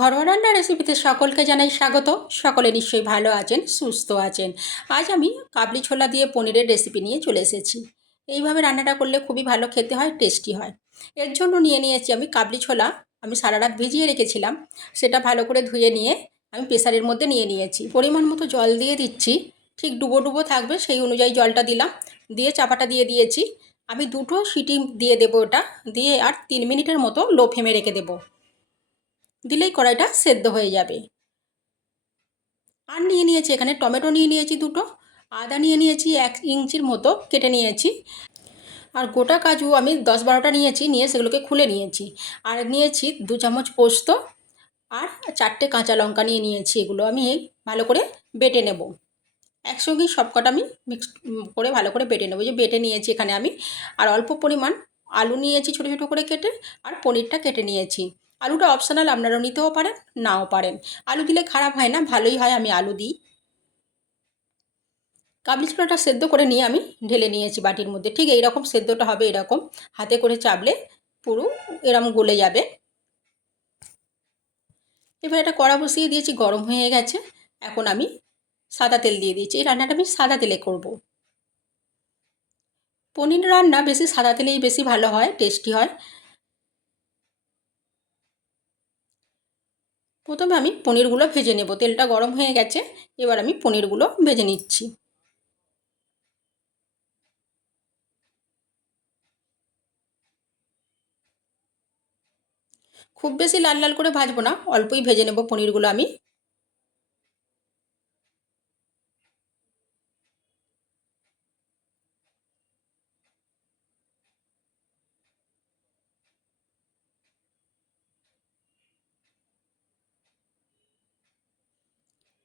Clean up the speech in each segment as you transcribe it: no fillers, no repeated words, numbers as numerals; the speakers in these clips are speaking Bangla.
ঘরোয়া রান্নার রেসিপিতে সকলকে জানাই স্বাগত। সকলে নিশ্চয়ই ভালো আছেন, সুস্থ আছেন। আজ আমি কাবলি ছোলা দিয়ে পনিরের রেসিপি নিয়ে চলে এসেছি। এইভাবে রান্নাটা করলে খুবই ভালো খেতে হয়, টেস্টি হয়। এর জন্য নিয়ে নিয়েছি আমি কাবলি ছোলা। আমি সারা রাত ভিজিয়ে রেখেছিলাম। সেটা ভালো করে ধুয়ে নিয়ে আমি প্রেসারের মধ্যে নিয়ে নিয়েছি। পরিমাণ মতো জল দিয়ে দিচ্ছি। ঠিক ডুবো ডুবো থাকবে সেই অনুযায়ী জলটা দিলাম। দিয়ে চাপাটা দিয়ে দিয়েছি। আমি দুটো সিটি দিয়ে দেবো ওটা। দিয়ে আর 3 মিনিটের মতো লো ফ্লেমে রেখে দেবো। দিলেই কড়াইটা সেদ্ধ হয়ে যাবে। আর নিয়ে নিয়েছি এখানে টমেটো নিয়ে নিয়েছি দুটো, আদা নিয়ে নিয়েছি 1 ইঞ্চির মতো কেটে নিয়েছি, আর গোটা কাজু আমি 10-12টা নিয়েছি, নিয়ে সেগুলোকে খুলে নিয়েছি। আর নিয়েছি 2 চামচ পোস্ত, আর 4টে কাঁচা লঙ্কা নিয়ে নিয়েছি। এগুলো আমি ভালো করে বেটে নেব। একসঙ্গেই সব কটা আমি মিক্স করে ভালো করে বেটে নেবো। যে বেটে নিয়েছি এখানে আমি। আর অল্প পরিমাণ আলু নিয়েছি ছোটো ছোটো করে কেটে, আর পনিরটা কেটে নিয়েছি। আলুটা অপশনাল, আপনারাও নিতেও পারেন, নাও পারেন। আলু দিলে খারাপ হয় না, ভালোই হয়, আমি আলু দিই। কাবলি ছোলাটা সেদ্ধ করে নিয়ে আমি ঢেলে নিয়েছি বাটির মধ্যে। ঠিক এইরকম সেদ্ধটা হবে, এরকম হাতে করে চাপলে পুরো এরম গলে যাবে। এবার একটা কড়া বসিয়ে দিয়েছি, গরম হয়ে গেছে। এখন আমি সাদা তেল দিয়ে দিয়েছি। এই রান্নাটা আমি সাদা তেলে করব। পনির রান্না বেশি সাদা তেলেই বেশি ভালো হয়, টেস্টি হয়। প্রথমে আমি পনিরগুলো ভেজে নেব। তেলটা গরম হয়ে গেছে, এবার আমি পনিরগুলো ভেজে নিচ্ছি। খুব বেশি লাল লাল করে ভাজবো না, অল্পই ভেজে নেব পনিরগুলো আমি।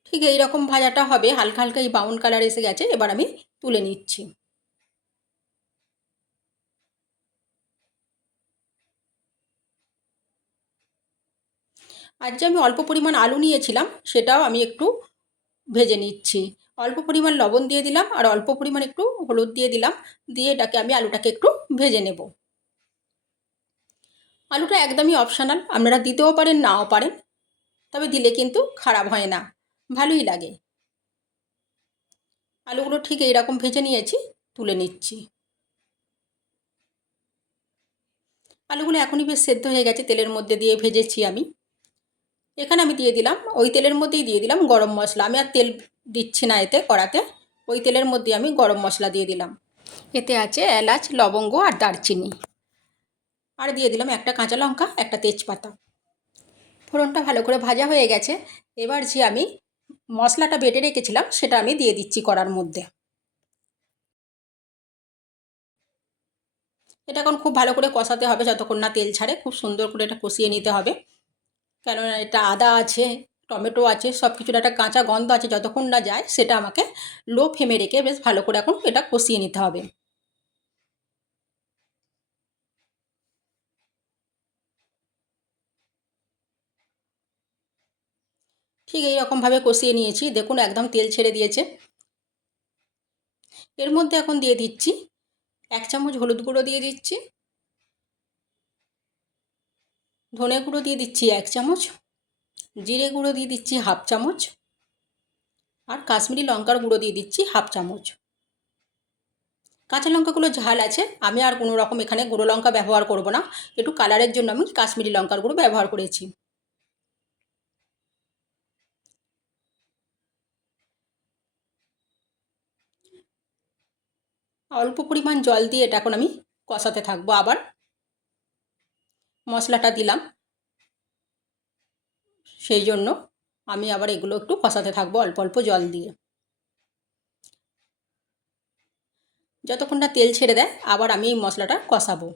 ঠিক এই রকম ভাজাটা হবে, হালকা হালকা এই ব্রাউন কালার এসে গেছে, এবার আমি তুলে নিচ্ছি। আর যে আমি অল্প পরিমাণ আলু নিয়েছিলাম সেটাও আমি একটু ভেজে নিচ্ছি। অল্প পরিমাণ লবণ দিয়ে দিলাম, আর অল্প পরিমাণ একটু হলুদ দিয়ে দিলাম। দিয়ে এটাকে আমি আলুটাকে একটু ভেজে নেব। আলুটা একদমই অপশনাল, আপনারা দিতেও পারেন, নাও পারেন। তবে দিলে কিন্তু খারাপ হয় না, ভালোই লাগে। আলুগুলো ঠিক এইরকম ভেজে নিয়েছি, তুলে নিচ্ছি। আলুগুলো এখনই বেশ সেদ্ধ হয়ে গেছে, তেলের মধ্যে দিয়ে ভেজেছি আমি। এখানে আমি দিয়ে দিলাম, ওই তেলের মধ্যেই দিয়ে দিলাম গরম মশলা। আমি আর তেল দিচ্ছি না এতে, কড়াতে। ওই তেলের মধ্যে আমি গরম মশলা দিয়ে দিলাম। এতে আছে এলাচ, লবঙ্গ আর দারচিনি। আর দিয়ে দিলাম একটা কাঁচা লঙ্কা, একটা তেজপাতা। ফোড়নটা ভালো করে ভাজা হয়ে গেছে। এবার যে আমি মশলাটা বেটে রেখেছিলাম সেটা আমি দিয়ে দিচ্ছি কড়ার মধ্যে। এটা এখন খুব ভালো করে কষাতে হবে, যতক্ষণ না তেল ছাড়ে। খুব সুন্দর করে এটা কষিয়ে নিতে হবে, কেননা এটা আদা আছে, টমেটো আছে, সব কিছুর একটা কাঁচা গন্ধ আছে। যতক্ষণ না যায় সেটা আমাকে লো ফ্লেমে রেখে বেশ ভালো করে এখন এটা কষিয়ে নিতে হবে। ঠিক এই রকমভাবে কষিয়ে নিয়েছি, দেখুন একদম তেল ছেড়ে দিয়েছে। এর মধ্যে এখন দিয়ে দিচ্ছি 1 চামচ হলুদ গুঁড়ো দিয়ে দিচ্ছি, ধনে গুঁড়ো দিয়ে দিচ্ছি 1 চামচ, জিরে গুঁড়ো দিয়ে দিচ্ছি 1/2 চামচ, আর কাশ্মীরি লঙ্কার গুঁড়ো দিয়ে দিচ্ছি 1/2 চামচ। কাঁচা লঙ্কাগুলো ঝাল আছে, আমি আর কোনো রকম এখানে গুঁড়ো লঙ্কা ব্যবহার করব না। একটু কালারের জন্য আমি কাশ্মীরি লঙ্কার গুঁড়ো ব্যবহার করেছি। অল্প পরিমাণ জল দিয়ে এটা এখন আমি কষাতে থাকবো। আবার মশলাটা দিলাম, সেই জন্য আমি আবার এগুলো একটু কষাতে থাকবো অল্প অল্প জল দিয়ে, যতক্ষণ না তেল ছেড়ে দেয়। আবার আমি এই মশলাটা কষাবো।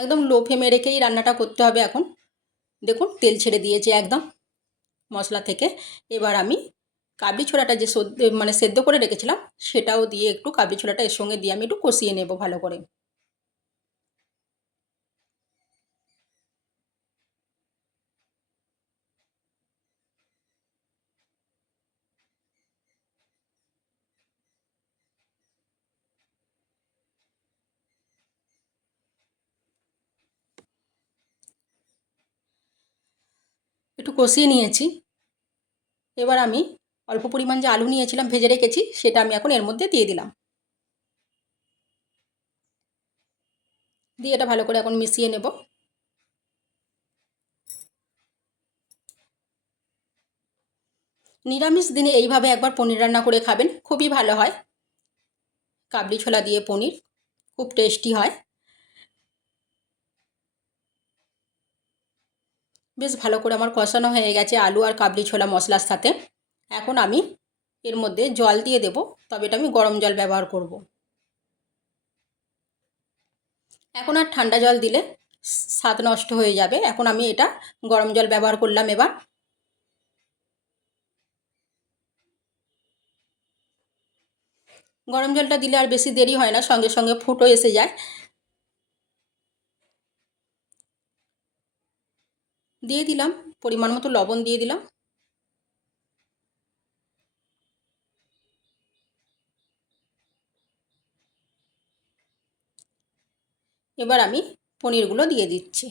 একদম লো ফ্লেমে রেখেই রান্নাটা করতে হবে এখন। দেখুন তেল ছেড়ে দিয়েছে একদম মশলা থেকে। এবার আমি কাবলি ছোলাটা যে মানে সেদ্ধ করে রেখেছিলাম সেটাও দিয়ে একটু কাবলি ছোলাটা এর সঙ্গে দিয়ে আমি একটু কষিয়ে নেব ভালো করে। কষিয়ে নিয়েছি। এবার আমি অল্প পরিমাণ যে আলু নিয়েছিলাম ভেজে রেখেছি সেটা আমি এখন এর মধ্যে দিয়ে দিলাম। দিয়ে এটা ভালো করে এখন মিশিয়ে নেব। নিরামিষ দিনে এইভাবে একবার পনির রান্না করে খাবেন, খুবই ভালো হয়। কাবলি ছোলা দিয়ে পনির খুব টেস্টি হয়। বেশ ভালো করে আমার কষানো হয়ে গেছে আলু আর কাবলি ছোলা মশলার সাথে। এখন আমি এর মধ্যে জল দিয়ে দেব, তবে এটা আমি গরম জল ব্যবহার করব। এখন আর ঠান্ডা জল দিলে স্বাদ নষ্ট হয়ে যাবে। এখন আমি এটা গরম জল ব্যবহার করলাম। এবার গরম জলটা দিলে আর বেশি দেরি হয় না, সঙ্গে সঙ্গে ফুটও এসে যায়। দিয়ে দিলাম পরিমাণ মতো লবণ দিয়ে দিলাম। এবার আমি পনিরগুলো দিয়ে দিচ্ছি।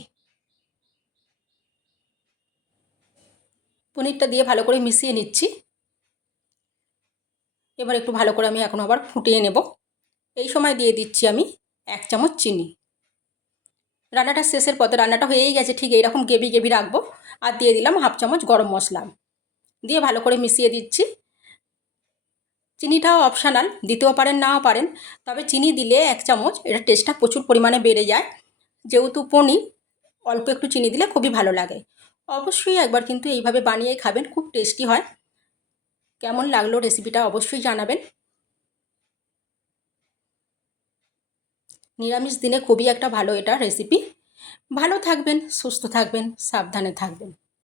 পনিরটা দিয়ে ভালো করে মিশিয়ে নিচ্ছি। এবার একটু ভালো করে আমি এখন আবার ফুটিয়ে নেব। এই সময় দিয়ে দিচ্ছি আমি 1 চামচ চিনি। রান্নাটা শেষের পথে, রান্নাটা হয়েই গেছে, ঠিক এইরকম গ্রেভি গ্রেভি রাখবো। আর দিয়ে দিলাম 1/2 চামচ গরম মশলা। দিয়ে ভালো করে মিশিয়ে দিচ্ছি। চিনিটাও অপশানাল, দিতেও পারেন নাও পারেন, তবে চিনি দিলে 1 চামচ এটা টেস্টটা প্রচুর পরিমাণে বেড়ে যায়। যেহেতু পনির, অল্প একটু চিনি দিলে খুবই ভালো লাগে। অবশ্যই একবার কিন্তু এইভাবে বানিয়ে খাবেন, খুব টেস্টি হয়। কেমন লাগলো রেসিপিটা অবশ্যই জানাবেন। নিরামিষ দিনে খুবই একটা ভালো এটা রেসিপি। ভালো থাকবেন, সুস্থ থাকবেন, সাবধানে থাকবেন।